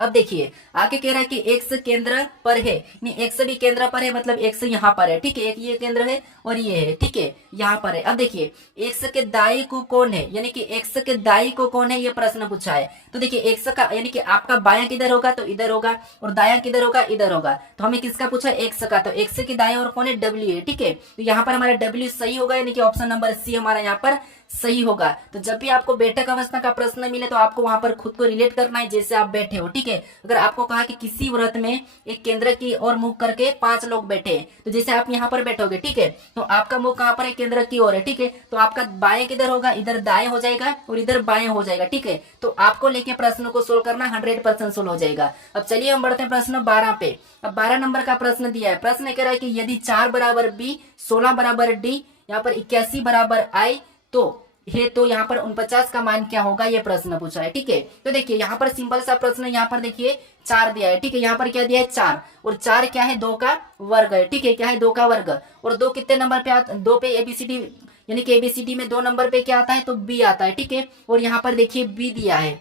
अब देखिए आगे कह रहा है कि एक्स केंद्र पर है, नहीं एक्स भी केंद्र पर है, मतलब एक्स यहाँ पर है, ठीक है, एक ये केंद्र है और ये है, ठीक है, यहाँ पर है। अब देखिए एक्स के दाई को कौन है, यानी कि एक्स के दाई को कौन है, ये प्रश्न पूछा है। तो देखिए एक्स का यानी कि आपका बाया किधर होगा, तो इधर होगा, और दाया किधर होगा, इधर होगा। तो हमें किसका पूछा, एक्स का, तो एक्स के दाएं और कौन है, डब्ल्यू है, ठीक है। तो यहाँ पर हमारा डब्ल्यू सही होगा, यानी कि ऑप्शन नंबर सी हमारा यहाँ पर सही होगा। तो जब भी आपको बैठक अवस्था का प्रश्न मिले, तो आपको वहां पर खुद को रिलेट करना है जैसे आप बैठे हो, ठीक है। अगर आपको कहा कि किसी व्रत में एक केंद्र की ओर मुख करके 5 लोग बैठे हैं, तो जैसे आप यहाँ पर बैठोगे, ठीक है, तो आपका मुख कहाँ पर है, केंद्र की ओर है, ठीक है, तो आपका बाएं किधर होगा, इधर दाएं हो जाएगा और इधर बाएं हो जाएगा, ठीक है। तो आपको लेके प्रश्न को सोल्व करना 100% सोल्व हो जाएगा। अब चलिए हम बढ़ते हैं प्रश्न 12 पे। अब 12 नंबर का प्रश्न दिया है, प्रश्न कह रहा है कि यदि 4 बराबर B, 16 बराबर D, यहाँ पर 81 बराबर I तो है, तो यहाँ पर 49 का मान क्या होगा, ये प्रश्न पूछा है, ठीक है। तो देखिए यहाँ पर सिंपल सा प्रश्न, यहाँ पर देखिए 4 दिया है, ठीक है, यहाँ पर क्या दिया है 4, और 4 क्या है, 2 का वर्ग है, ठीक है, क्या है 2 का वर्ग, और 2 कितने नंबर पे आता है, 2 पे एबीसीडी, यानी कि एबीसीडी में 2 नंबर पे क्या आता है, तो बी आता है, ठीक है, और यहाँ पर देखिए बी दिया है।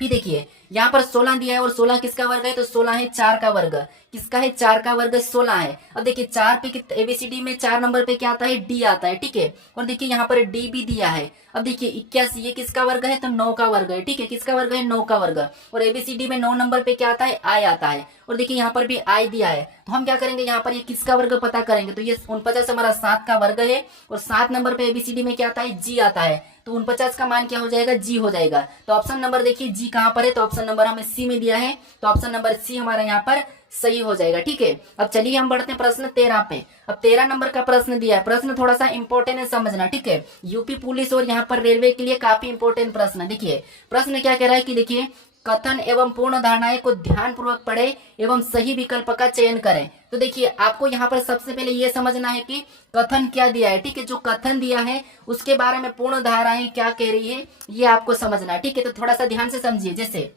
फिर देखिए यहाँ पर 16 दिया है, और 16 किसका वर्ग है, तो 16 है 4 का वर्ग, किसका है, 4 का वर्ग 16 है। अब देखिए 4 पे एबीसीडी में 4 नंबर पे क्या आता है, डी आता है, ठीक है, और देखिए यहाँ पर डी भी दिया है। अब देखिए 81 ये किसका वर्ग है, तो 9 का वर्ग है, ठीक है, किसका वर्ग है, 9 का वर्ग, और एबीसीडी में 9 नंबर पे क्या आता है, आई आता है, और देखिए यहाँ पर भी आई दिया है। तो हम क्या करेंगे, यहाँ पर ये किसका वर्ग पता करेंगे, तो ये 49 हमारा 7 का वर्ग है, और 7 नंबर पे एबीसीडी में क्या आता है, जी आता है, तो 49 का मान क्या हो जाएगा, जी हो जाएगा। तो ऑप्शन नंबर देखिए जी कहाँ पर है, तो ऑप्शन नंबर हमें सी में दिया है, तो ऑप्शन नंबर सी हमारा यहाँ पर सही हो जाएगा, ठीक है। अब चलिए हम बढ़ते हैं प्रश्न 13 पे। अब 13 नंबर का प्रश्न दिया है, प्रश्न थोड़ा सा इंपॉर्टेंट है, समझना, ठीक है, यूपी पुलिस और यहाँ पर रेलवे के लिए काफी इंपॉर्टेंट प्रश्न। देखिए प्रश्न क्या कह रहा है कि देखिए कथन एवं पूर्ण धारणाएं को ध्यान पूर्वक पढ़े एवं सही विकल्प का चयन करें। तो देखिए आपको यहाँ पर सबसे पहले ये समझना है कि कथन क्या दिया है, ठीक है, जो कथन दिया है उसके बारे में पूर्ण धाराएं क्या कह रही है, ये आपको समझना है, ठीक है। तो थोड़ा सा ध्यान से समझिए, जैसे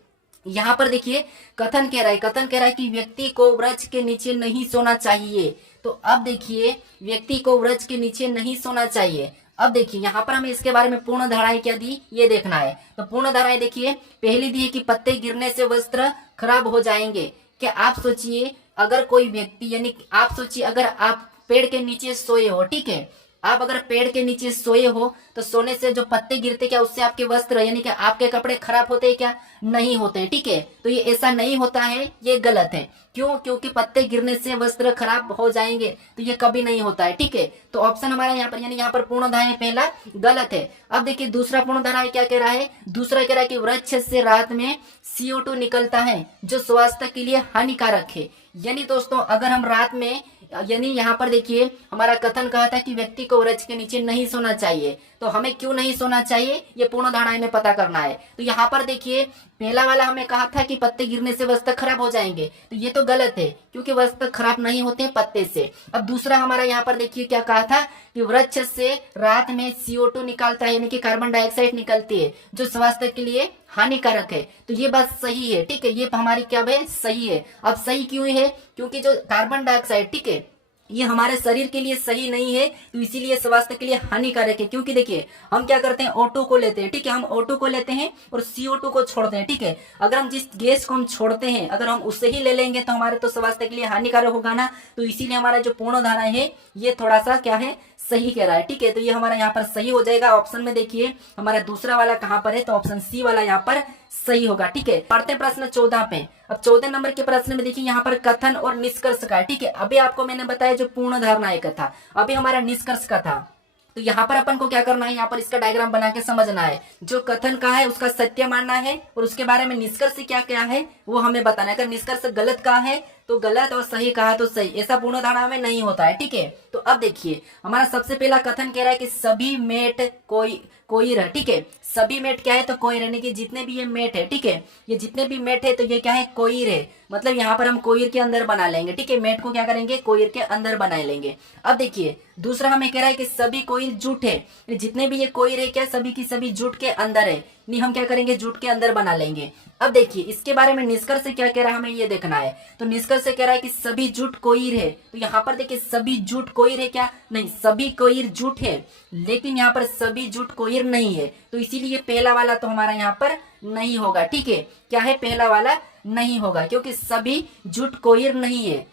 यहाँ पर देखिए कथन कह रहा है कि व्यक्ति को वृक्ष के नीचे नहीं सोना चाहिए। तो अब देखिए व्यक्ति को वृक्ष के नीचे नहीं सोना चाहिए। अब देखिए यहाँ पर हमें इसके बारे में पूर्ण धाराएं क्या दी, ये देखना है। तो पूर्ण धाराएं देखिए पहली दी है कि पत्ते गिरने से वस्त्र खराब हो जाएंगे। क्या आप सोचिए अगर कोई व्यक्ति, यानी आप सोचिए अगर आप पेड़ के नीचे सोए हो, ठीक है, आप अगर पेड़ के नीचे सोए हो तो सोने से जो पत्ते गिरते क्या उससे आपके वस्त्र यानी कि आपके कपड़े खराब होते हैं क्या? नहीं होते। ठीक है, तो ये ऐसा नहीं होता है, ये गलत है। क्यों? क्योंकि पत्ते गिरने से वस्त्र खराब हो जाएंगे, तो ये कभी नहीं होता है। ठीक है, तो ऑप्शन हमारा यहाँ पर यानी यहाँ पर पूर्णतः है पहला गलत है। अब देखिए दूसरा पूर्णतः है, क्या कह रहा है? दूसरा कह रहा है कि वृक्ष से रात में CO2 निकलता है जो स्वास्थ्य के लिए हानिकारक है। यानी दोस्तों अगर हम रात में यानी यहाँ पर देखिए हमारा कथन कहा था कि व्यक्ति को वृक्ष के नीचे नहीं सोना चाहिए, तो हमें क्यों नहीं सोना चाहिए ये पूर्ण धारणा में पता करना है। तो यहाँ पर देखिए पहला वाला हमें कहा था कि पत्ते गिरने से वस्त्र खराब हो जाएंगे, तो ये तो गलत है क्योंकि वस्त्र खराब नहीं होते पत्ते से। अब दूसरा हमारा यहाँ पर देखिए क्या कहा था कि वृक्ष से रात में CO2 निकालता है यानी कि कार्बन डाइऑक्साइड निकलती है जो स्वास्थ्य के लिए हानिकारक है, तो ये बात सही है। ठीक है, ये हमारी क्या है? सही है। अब सही क्यों है? क्योंकि जो कार्बन डाइऑक्साइड, ठीक है, ये हमारे शरीर के लिए सही नहीं है, तो इसीलिए स्वास्थ्य के लिए हानिकारक है। क्योंकि देखिए हम क्या करते हैं, O2 को लेते हैं। ठीक है, हम O2 को लेते हैं और CO2 को छोड़ते हैं। ठीक है, अगर हम जिस गैस को हम छोड़ते हैं अगर हम उससे ही ले लेंगे तो हमारे तो स्वास्थ्य के लिए हानिकारक होगा ना, तो इसीलिए हमारा जो पूर्ण धारणा है ये थोड़ा सा क्या है? सही कह रहा है। ठीक है, तो ये हमारा यहाँ पर सही हो जाएगा। ऑप्शन में देखिए हमारा दूसरा वाला कहाँ पर है, तो ऑप्शन सी वाला यहाँ पर सही होगा। ठीक है, पढ़ते हैं प्रश्न 14 पे। अब 14 नंबर के प्रश्न में देखिए यहाँ पर कथन और निष्कर्ष का है। ठीक है, अभी आपको मैंने बताया जो पूर्ण धारणा एक था, अभी हमारा निष्कर्ष का था। तो यहाँ पर अपन को क्या करना है, यहाँ पर इसका डायग्राम बना के समझना है। जो कथन का है उसका सत्य मानना है और उसके बारे में निष्कर्ष क्या क्या है वो हमें बताना है। अगर निष्कर्ष गलत कहा है तो गलत और सही कहा तो सही, ऐसा पूर्ण धारणा में नहीं होता है। ठीक है, तो अब देखिए हमारा सबसे पहला कथन कह रहा है कि सभी मेट कोई रह। ठीक है, सभी मेट क्या है? तो कोई रहने की जितने भी ये मेट है, ठीक है, ये जितने भी मेट है तो ये क्या है? कोईर है। मतलब यहाँ पर हम कोईर के अंदर बना लेंगे। ठीक है, मेट को क्या करेंगे? कोईर के अंदर बना लेंगे। अब देखिए दूसरा हमें कह रहा है कि सभी कोईर जुट है, जितने भी ये कोईर है क्या सभी की सभी जुट के अंदर है, नहीं हम क्या करेंगे? जुट के अंदर बना लेंगे। अब देखिए इसके बारे में निष्कर्ष क्या कह रहा है हमें ये देखना है। तो निष्कर्ष कह रहा है कि सभी जुट कोईर है, तो यहाँ पर देखिए सभी जुट कोईर है क्या? नहीं, सभी कोईर जुट है, लेकिन यहाँ पर सभी जुट कोईर नहीं है, तो इसीलिए पहला वाला तो हमारा यहाँ पर नहीं होगा। ठीक है, क्या है? पहला वाला नहीं होगा क्योंकि सभी जुट कोईर नहीं है।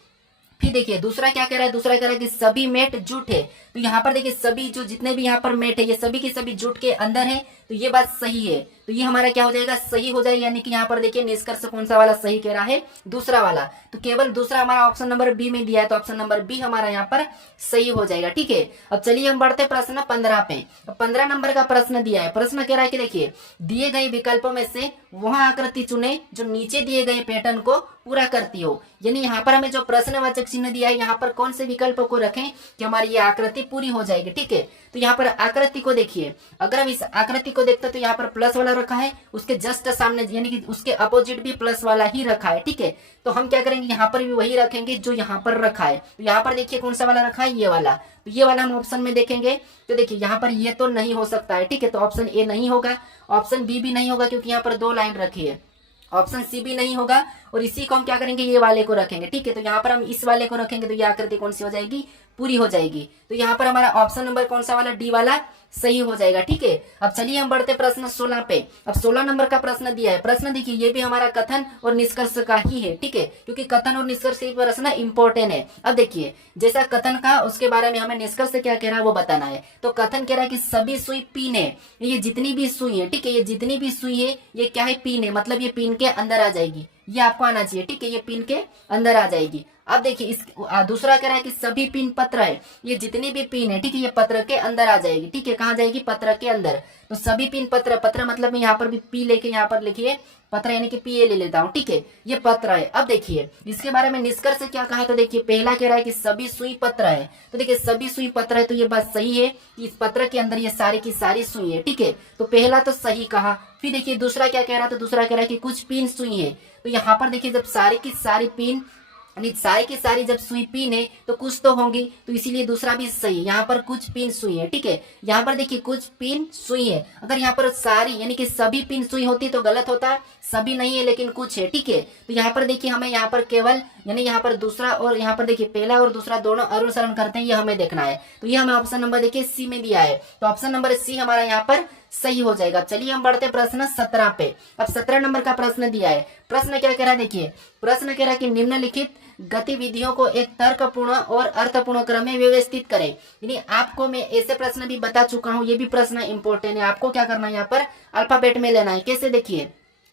फिर देखिए दूसरा क्या कह रहा है? दूसरा कह रहा है कि सभी मेट जुट है, तो यहाँ पर देखिए सभी जो जितने भी यहाँ पर मेट है ये सभी के सभी जुट के अंदर है, तो ये बात सही है। तो ये हमारा क्या हो जाएगा? सही हो जाएगा। यानी कि यहाँ पर देखिए निष्कर्ष कौन सा वाला सही कह रहा है? दूसरा वाला। तो केवल दूसरा हमारा ऑप्शन नंबर बी में दिया है, तो ऑप्शन नंबर बी हमारा यहाँ पर सही हो जाएगा। ठीक है, अब चलिए हम बढ़ते प्रश्न 15 पे। 15 नंबर का प्रश्न दिया है। प्रश्न कह रहा है कि देखिए दिए गए विकल्पों में से वह आकृति चुने जो नीचे दिए गए पैटर्न को पूरा करती हो। यानी यहाँ पर हमें जो प्रश्नवाचक चिन्ह दिया है यहाँ पर कौन से विकल्पों को रखें कि हमारी ये आकृति पूरी हो जाएगी। ठीक है, तो यहाँ पर आकृति को देखिए, अगर हम इस आकृति को देखते तो यहाँ पर प्लस वाला रखा है, उसके जस्ट सामने यानी कि उसके अपोजिट भी प्लस वाला ही रखा है। ठीक है, तो हम क्या करेंगे? यहाँ पर भी वही रखेंगे जो यहाँ पर रखा है। तो यहाँ पर देखिए कौन सा वाला रखा है? ये वाला। तो ये वाला हम ऑप्शन में देखेंगे तो देखिए यहाँ पर ये तो नहीं हो सकता है। ठीक है, तो ऑप्शन ए नहीं होगा, ऑप्शन बी भी नहीं होगा क्योंकि यहाँ पर 2 लाइन रखी है, ऑप्शन सी भी नहीं होगा, और इसी को हम क्या करेंगे? ये वाले को रखेंगे। ठीक है, तो यहाँ पर हम इस वाले को रखेंगे तो ये आकृति कौन सी हो जाएगी? पूरी हो जाएगी। तो यहाँ पर हमारा ऑप्शन नंबर कौन सा वाला? डी वाला सही हो जाएगा। ठीक है, अब चलिए हम बढ़ते प्रश्न 16 पे। अब 16 नंबर का प्रश्न दिया है। प्रश्न देखिए ये भी हमारा कथन और निष्कर्ष का ही है। ठीक है, क्योंकि कथन और निष्कर्ष के प्रश्न इंपॉर्टेंट है। अब देखिए जैसा कथन का उसके बारे में हमें निष्कर्ष क्या कह रहा है वो बताना है। तो कथन कह रहा है कि सभी सुई पीन है, ये जितनी भी सुई है, ठीक है, ये जितनी भी सुई है ये क्या है? पीन है, मतलब ये पीन के अंदर आ जाएगी, ये आपको आना चाहिए। ठीक है, ये पिन के अंदर आ जाएगी। अब देखिए इस दूसरा कह रहा है कि सभी पिन पत्र है, ये जितनी भी पिन है, ठीक है, ये पत्र के अंदर आ जाएगी। ठीक है, कहाँ जाएगी? पत्र के अंदर। तो सभी पिन पत्र मतलब मैं यहाँ पर भी पी लेके यहाँ पर लिखिए पत्र यानी कि पीए ले लेता हूँ। ठीक है, ये पत्र है। अब देखिए इसके बारे में निष्कर्ष क्या कहा, तो देखिए पहला कह रहा है कि सभी सुई पत्र है, तो देखिए सभी सुई पत्र है, तो ये बात सही है कि इस पत्र के अंदर ये सारी की सारी सुई है। ठीक है, तो पहला तो सही कहा। फिर देखिए दूसरा क्या कह रहा है, तो दूसरा कह रहा है कि कुछ पिन सुई है, तो यहाँ पर देखिए जब सारी की सारी पिन यानी सारी की सारी जब सुई पिन है तो कुछ तो होंगी, तो इसीलिए दूसरा भी सही है। यहाँ पर कुछ पिन सुई है। ठीक है, यहाँ पर देखिए कुछ पिन सुई है, अगर यहाँ पर सारी यानी कि सभी पिन सुई होती तो गलत होता, सभी नहीं है लेकिन कुछ है। ठीक है, तो यहाँ पर देखिए हमें यहाँ पर केवल यानी यहाँ पर दूसरा और यहाँ पर देखिए पहला और दूसरा दोनों अनुसरण करते हैं, ये हमें देखना है। तो ये हमें ऑप्शन नंबर देखिए सी में दिया है, तो ऑप्शन नंबर सी हमारा यहाँ पर सही हो जाएगा। चलिए हम बढ़ते प्रश्न 17 पे। अब 17 नंबर का प्रश्न दिया है। प्रश्न क्या कह रहा है, देखिए प्रश्न कह रहा है कि गतिविधियों को एक तर्कपूर्ण और अर्थपूर्ण क्रम में व्यवस्थित करें। यानी आपको मैं ऐसे प्रश्न भी बता चुका हूं, ये भी प्रश्न इंपॉर्टेंट है। आपको क्या करना है, यहाँ पर अल्फाबेट में लेना है। कैसे, देखिए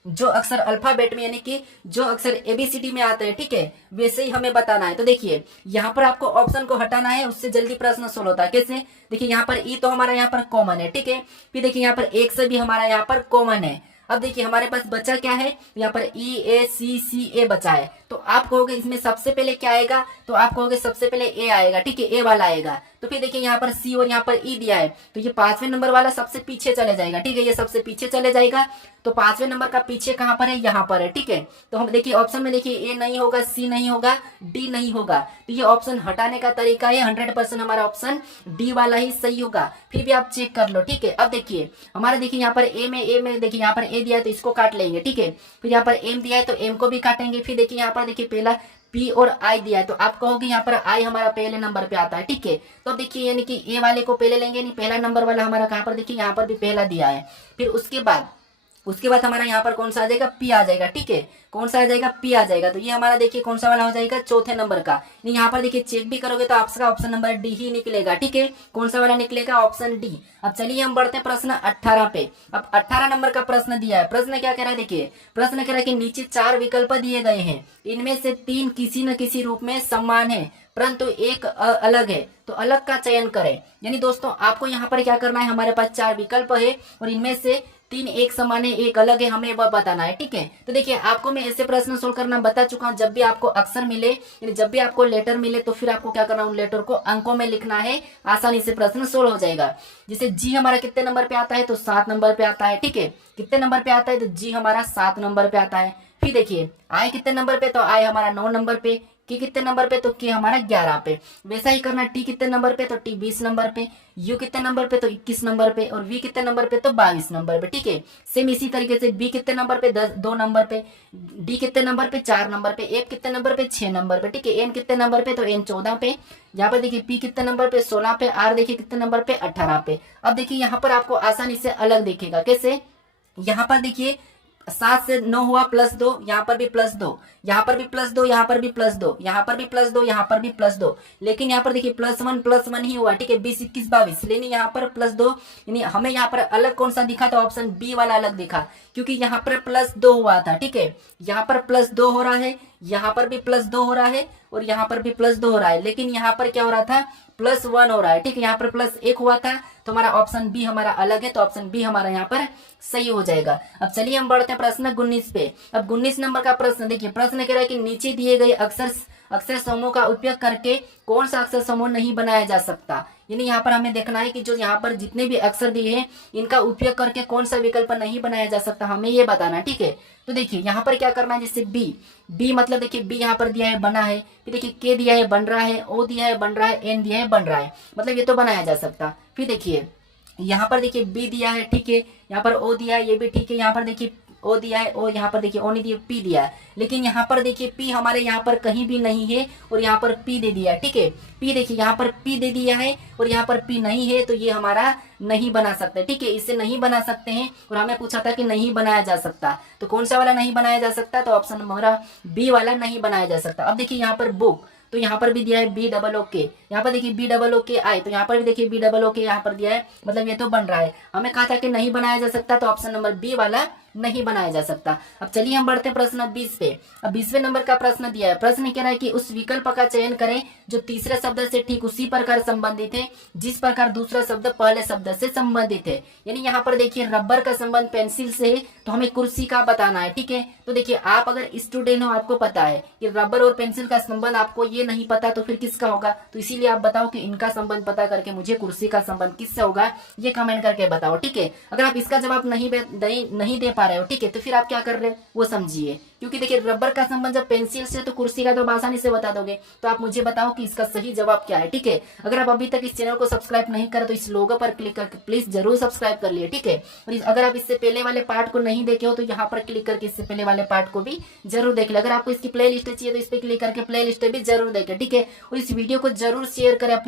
जो अक्षर अल्फाबेट में यानी कि जो अक्षर एबीसीडी में आते हैं, ठीक है, वैसे ही हमें बताना है। तो देखिए यहाँ पर आपको ऑप्शन को हटाना है, उससे जल्दी प्रश्न सोल्व होता है। कैसे, देखिए यहाँ पर ई तो हमारा यहाँ पर कॉमन है, ठीक है। फिर देखिए यहाँ पर एक से भी हमारा यहाँ पर कॉमन है। अब देखिए हमारे पास बचा क्या है, यहाँ पर ई ए सी सी ए बचा है। तो आप कहोगे इसमें सबसे पहले क्या आएगा, तो आप कहोगे सबसे पहले ए आएगा, ठीक है, ए वाला आएगा। तो फिर देखिए यहाँ पर सी और यहाँ पर ई दिया है, तो ये 5वें नंबर वाला सबसे पीछे चले जाएगा, ठीक है, ये सबसे पीछे चले जाएगा। तो 5वें नंबर का पीछे कहाँ पर है, यहाँ पर है, ठीक है। तो हम देखिए ऑप्शन में देखिए ए नहीं होगा, सी नहीं होगा, डी नहीं होगा। तो ये ऑप्शन हटाने का तरीका है, 100% हमारा ऑप्शन डी वाला ही सही होगा। फिर भी आप चेक कर लो, ठीक है। अब देखिए हमारा देखिए यहाँ पर ए में देखिए यहाँ पर ए दिया है तो इसको काट लेंगे, ठीक है। फिर यहाँ पर एम दिया है तो एम को भी काटेंगे। फिर देखिए यहाँ पर देखिए पहला पी और आई दिया है, तो आप कहोगे यहाँ पर आई हमारा पहले नंबर पे आता है, ठीक है। तो अब देखिए यानी कि ए वाले को पहले लेंगे, नहीं पहला नंबर वाला हमारा कहाँ पर, देखिए यहाँ पर भी पहला दिया है। फिर उसके बाद हमारा यहाँ पर कौन सा आ जाएगा, पी आ जाएगा, ठीक है। कौन सा आ जाएगा, पी आ जाएगा। तो ये हमारा देखिए कौन सा वाला हो जाएगा, चौथे नंबर का। यहाँ पर देखिए चेक भी करोगे तो आपका ऑप्शन नंबर डी ही निकलेगा, ठीक है। कौन सा वाला निकलेगा, ऑप्शन डी। अब चलिए हम बढ़ते हैं प्रश्न 18 पे। अब 18 नंबर का प्रश्न दिया है। प्रश्न क्या कह रहा है, देखिए प्रश्न कह रहा है कि नीचे 4 विकल्प दिए गए हैं, इनमें से 3 किसी न किसी रूप में समान है परंतु एक अलग है, तो अलग का चयन करें। यानी दोस्तों आपको यहाँ पर क्या करना है, हमारे पास 4 विकल्प है और इनमें से 3 एक समान है, एक अलग है, हमें वह बताना है, ठीक है। तो देखिए आपको मैं ऐसे प्रश्न सोल्व करना बता चुका हूँ। जब भी आपको अक्षर मिले यानी जब भी आपको लेटर मिले तो फिर आपको क्या करना, उन लेटर को अंकों में लिखना है, आसानी से प्रश्न सोल्व हो जाएगा। जैसे जी हमारा कितने नंबर पे आता है, तो 7 नंबर पे आता है, ठीक है। कितने नंबर पे आता है, तो जी हमारा 7 नंबर पे आता है। फिर देखिए आई कितने नंबर पे, तो आई हमारा 9 नंबर पे। के कितने नंबर पे, तो के हमारा 11 पे। वैसा ही करना, टी कितने नंबर पे, तो टी 20 नंबर पे। यू कितने नंबर पे, तो 21 नंबर पे। और वी कितने नंबर पे, तो 22 नंबर पे, ठीक है। सेम इसी तरीके से बी कितने नंबर पे, 2 नंबर पे। डी कितने नंबर पे, 4 नंबर पे। एफ कितने नंबर पे, 6 नंबर पे, ठीक है। एन कितने नंबर पे, तो एन 14 पे। यहाँ पर देखिए पी कितने नंबर पे, 16 पे। आर देखिए कितने नंबर पे, 18 पे। अब देखिए यहाँ पर आपको आसानी से अलग दिखेगा। कैसे, यहाँ पर देखिए 7 से 9 हुआ +2, यहाँ पर भी +2, यहाँ पर भी +2, यहाँ पर भी +2, यहाँ पर भी +2, यहाँ पर भी +2। लेकिन यहाँ पर देखिए +1 ही हुआ, ठीक है। 20 21 22, लेकिन यहाँ पर +2 यानी हमें यहाँ पर अलग कौन सा दिखा, तो ऑप्शन बी वाला अलग दिखा, क्योंकि यहाँ पर +2 हुआ था, ठीक है। यहाँ पर +2 हो रहा है, यहाँ पर भी +2 हो रहा है और यहाँ पर भी +2 हो रहा है। लेकिन यहाँ पर क्या हो रहा था, +1 हो रहा है, ठीक है। यहाँ पर +1 हुआ था, तो हमारा ऑप्शन बी हमारा अलग है, तो ऑप्शन बी हमारा यहाँ पर सही हो जाएगा। अब चलिए हम बढ़ते हैं प्रश्न 19 पे। अब 19 नंबर का प्रश्न देखिए, प्रश्न कह रहा है कि नीचे दिए गए अक्षर समूह का उपयोग करके कौन सा अक्षर समूह नहीं बनाया जा सकता। यानी यहाँ पर हमें देखना है कि जो यहाँ पर जितने भी अक्षर दिए हैं इनका उपयोग करके कौन सा विकल्प नहीं बनाया जा सकता, हमें ये बताना है, ठीक है। तो देखिए यहाँ पर क्या करना है, जैसे बी मतलब देखिए बी यहाँ पर दिया है, बना है। फिर देखिए के दिया है, बन रहा है। ओ दिया है, बन रहा है। एन दिया है, बन रहा है, मतलब ये तो बनाया जा सकता। फिर देखिए यहाँ पर देखिए बी दिया है, ठीक है। यहाँ पर ओ दिया है, ये भी ठीक है। यहाँ पर देखिए ओ दिया है, ओ यहाँ पर देखिए ओ नहीं दिया, पी दिया है। लेकिन यहाँ पर देखिए पी हमारे यहाँ पर कहीं भी नहीं है और यहाँ पर पी दे दिया है, ठीक है। पी देखिए यहाँ पर पी दे दिया है और यहाँ पर पी नहीं है, तो ये हमारा नहीं बना सकते, ठीक है। इसे नहीं बना सकते हैं और हमें पूछा था कि नहीं बनाया जा सकता, तो कौन सा वाला नहीं बनाया जा सकता, तो ऑप्शन हमारा बी वाला नहीं बनाया जा सकता। अब देखिए यहाँ पर बुक, तो यहाँ पर भी दिया है BOOK, यहाँ पर देखिए BOOKI, तो यहाँ पर भी देखिए BOOK यहाँ पर दिया है, मतलब ये तो बन रहा है। हमें कहा था कि नहीं बनाया जा सकता, तो ऑप्शन नंबर बी वाला नहीं बनाया जा सकता। अब चलिए हम बढ़ते हैं प्रश्न 20 पे। अब 20वें नंबर का प्रश्न दिया है। प्रश्न कह रहा है कि उस विकल्प का चयन करें जो तीसरे शब्द से ठीक उसी प्रकार संबंधित है जिस प्रकार दूसरा शब्द पहले शब्द से संबंधित है। यानी यहाँ पर देखिए रबर का संबंध पेंसिल से है, तो हमें कुर्सी का बताना है, ठीक है। तो देखिए आप अगर स्टूडेंट हो, आपको पता है कि रबर और पेंसिल का संबंध, आपको ये नहीं पता तो फिर किसका होगा, तो इसीलिए आप बताओ कि इनका संबंध पता करके मुझे कुर्सी का संबंध किससे होगा, ये कमेंट करके बताओ, ठीक है। अगर आप इसका जवाब नहीं दे पा रहे हो, ठीक है, तो फिर आप क्या कर रहे हो वो समझिए, क्योंकि देखिए रबर का संबंध जब पेंसिल से, तो कुर्सी का तो आसानी से बता दोगे। तो आप मुझे बताओ कि इसका सही जवाब क्या है, ठीक है। अगर आप अभी तक इस चैनल को सब्सक्राइब नहीं करें तो इस लोगो पर क्लिक करके प्लीज जरूर सब्सक्राइब कर लिए, ठीक है। और अगर आप इससे पहले वाले पार्ट को नहीं देखे हो तो यहाँ पर क्लिक करके इससे पहले वाले पार्ट को भी जरूर देख ले। अगर आपको इसकी प्ले लिस्ट चाहिए तो इस पर क्लिक करके प्ले लिस्ट भी जरूर देखें, ठीक है। और इस वीडियो को जरूर शेयर करें।